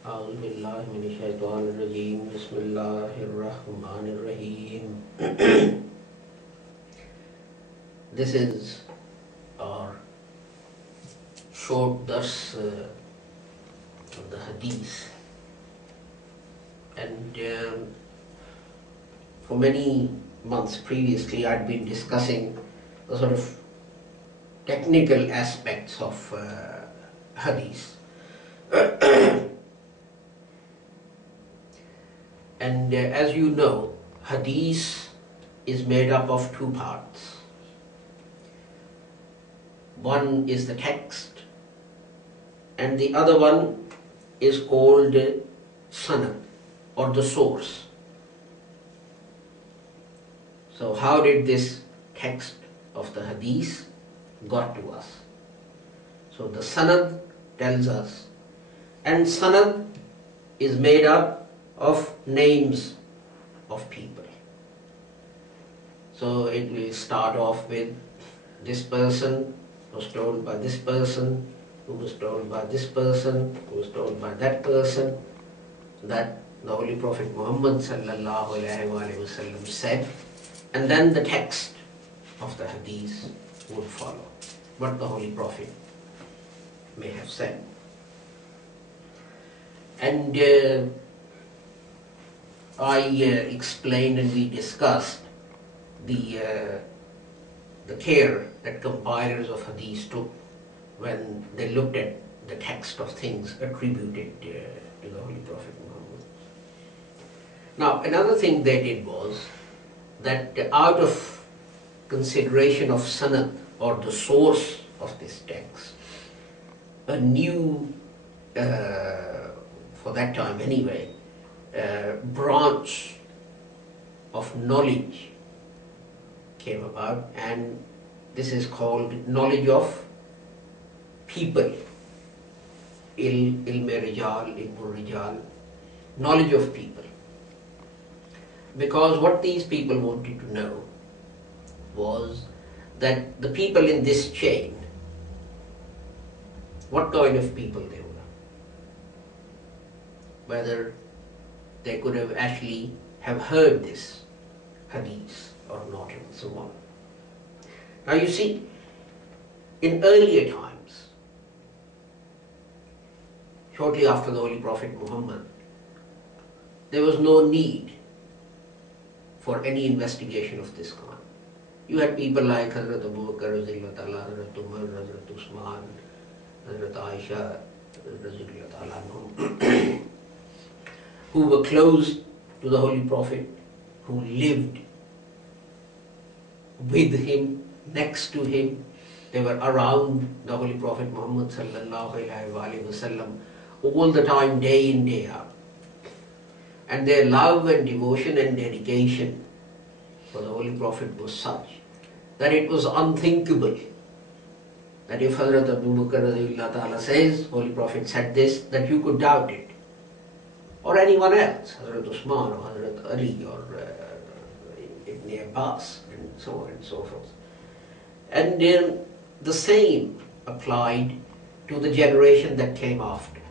أعوذ بالله من الشيطان الرجيم بسم الله الرحمن الرحيم. This is our short dars of the Hadith, and for many months previously I'd been discussing the sort of technical aspects of Hadith. And as you know, Hadith is made up of two parts. One is the text, and the other one is called sanad, or the source. So how did this text of the Hadith got to us? So the sanad tells us, and sanad is made up of names of people. So it will start off with this person was told by this person, who was told by this person, who was told by that person, that the Holy Prophet Muhammad sallallahu alaihi wasallam said, and then the text of the Hadith would follow, what the Holy Prophet may have said. And I explained and we discussed the care that compilers of Hadith took when they looked at the text of things attributed to the Holy Prophet Muhammad. Now, another thing they did was that out of consideration of sanad, or the source of this text, a new, for that time anyway, branch of knowledge came about, and this is called knowledge of people. Ilm rijal, knowledge of people. Because what these people wanted to know was that the people in this chain, what kind of people they were, whether they could have actually have heard this Hadith or not, and so on. Now you see, in earlier times, shortly after the Holy Prophet Muhammad, there was no need for any investigation of this kind. You had people like Hazrat Abu Bakr, Hazrat Umar, Hazrat Usman, Hazrat Aisha, who were close to the Holy Prophet, who lived with him, next to him. They were around the Holy Prophet Muhammad sallallahu alaihi wasallam all the time, day in, day out. And their love and devotion and dedication for the Holy Prophet was such that it was unthinkable that if Hazrat Abu Bakr says, Holy Prophet said this, that you could doubt it. Or anyone else, Hazrat Usman or Hazrat Ali or Ibn Abbas, and so on and so forth. And the same applied to the generation that came after.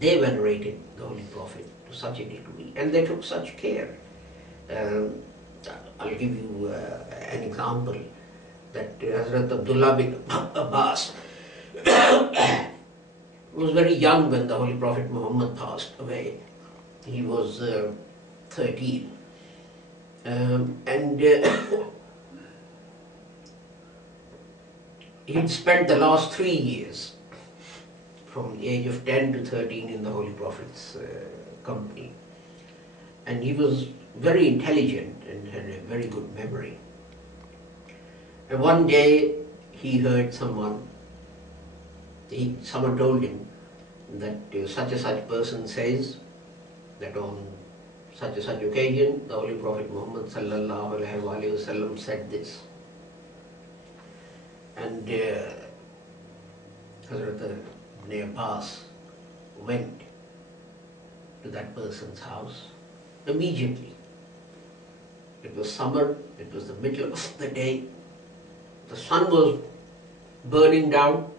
They venerated the Holy Prophet to such a degree, and they took such care. I'll give you an example, that Hazrat Abdullah bin Abbas was very young when the Holy Prophet Muhammad passed away. He was 13. And he'd spent the last 3 years, from the age of 10 to 13, in the Holy Prophet's company. And he was very intelligent and had a very good memory. And one day he heard someone told him that such a such person says that on such a such occasion the Holy Prophet Muhammad sallallahu alaihi wasallam said this. And Hazrat Ibn Abbas went to that person's house immediately. It was summer, it was the middle of the day, the sun was burning down,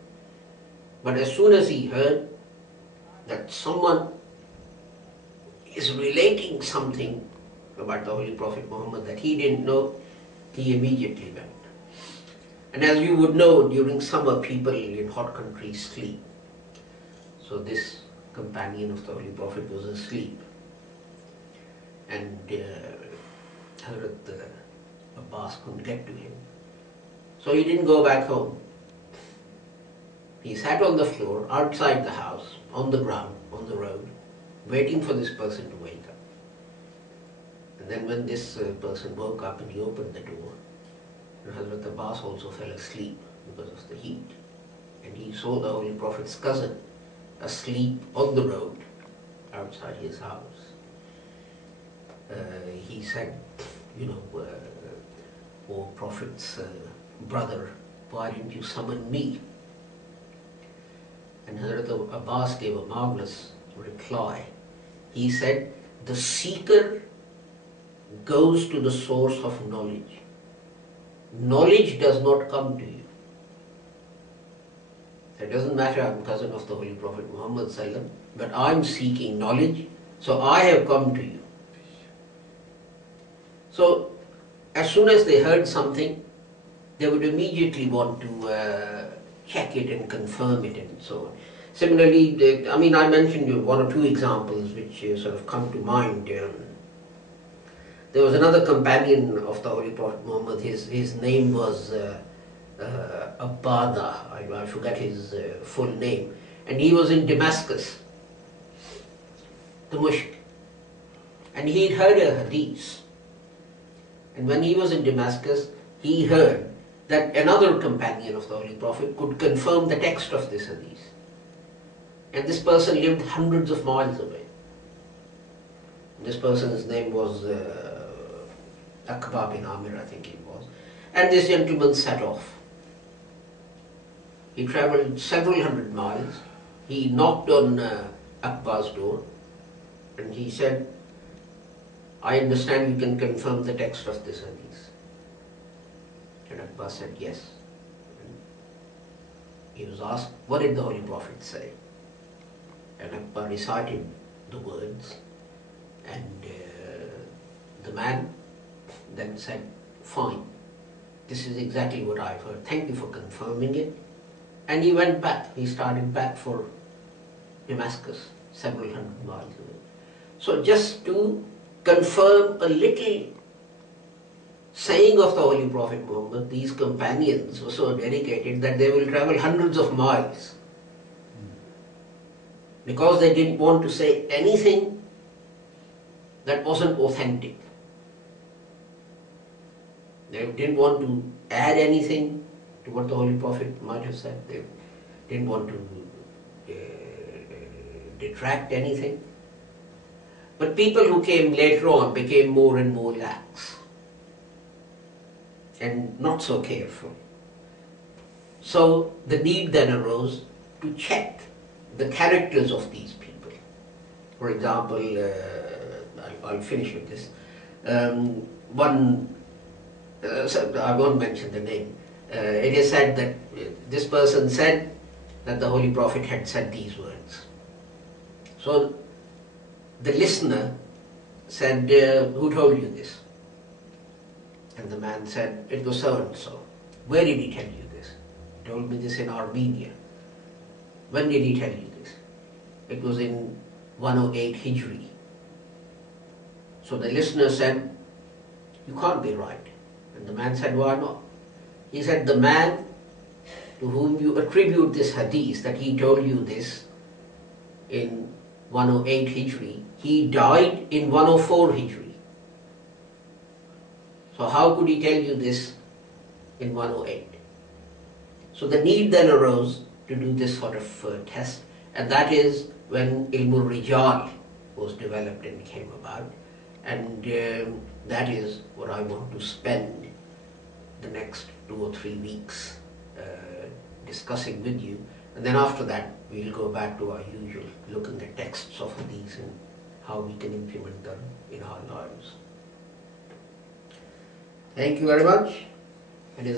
but as soon as he heard that someone is relating something about the Holy Prophet Muhammad that he didn't know, he immediately went. And as you would know, during summer people in hot countries sleep. So this companion of the Holy Prophet was asleep. And Hazrat Abbas couldn't get to him. So he didn't go back home. He sat on the floor, outside the house, on the ground, on the road, waiting for this person to wake up. And then when this person woke up and he opened the door, Hazrat Abbas also fell asleep because of the heat. And he saw the Holy Prophet's cousin asleep on the road outside his house. He said, "O Prophet's brother, why didn't you summon me?" And Hazrat Abbas gave a marvelous reply. He said, "The seeker goes to the source of knowledge. Knowledge does not come to you. It doesn't matter, I'm cousin of the Holy Prophet Muhammad Sallam, but I'm seeking knowledge, so I have come to you." So, as soon as they heard something, they would immediately want to check it and confirm it and so on. Similarly, I mentioned one or two examples which sort of come to mind. There was another companion of the Holy Prophet Muhammad, his name was Abada, I forget his full name, and he was in Damascus, Damascus, and he'd heard a hadith. And when he was in Damascus, he heard that another companion of the Holy Prophet could confirm the text of this hadith. And this person lived hundreds of miles away. This person's name was Akbar bin Amir, I think it was. And this gentleman set off. He travelled several hundred miles. He knocked on Akbar's door and he said, "I understand you can confirm the text of this hadith." And Akbar said, "Yes." And he was asked, "What did the Holy Prophet say?" And Akbar recited the words, and the man then said, "Fine, this is exactly what I've heard. Thank you for confirming it." And he went back. He started back for Damascus, several hundred miles away. So just to confirm a little saying of the Holy Prophet Muhammad, these companions were so dedicated that they will travel hundreds of miles because they didn't want to say anything that wasn't authentic. They didn't want to add anything to what the Holy Prophet might have said. They didn't want to detract anything. But people who came later on became more and more lax and not so careful. So the need then arose to check the characters of these people. For example, I'll finish with this. I won't mention the name. It is said that this person said that the Holy Prophet had said these words. So the listener said, "Who told you this?" And the man said, "It was so and so." "Where did he tell you this?" "He told me this in Armenia." "When did he tell you this?" "It was in 108 Hijri." So the listener said, "You can't be right." And the man said, "Why not?" He said, "The man to whom you attribute this hadith, that he told you this in 108 Hijri, he died in 104 Hijri. So how could he tell you this in 108? So the need then arose to do this sort of test, and that is when Ilmul Rijal was developed and came about, and that is what I want to spend the next 2 or 3 weeks discussing with you, and then after that we'll go back to our usual looking at texts of hadith and how we can implement them in our lives. Thank you very much. It is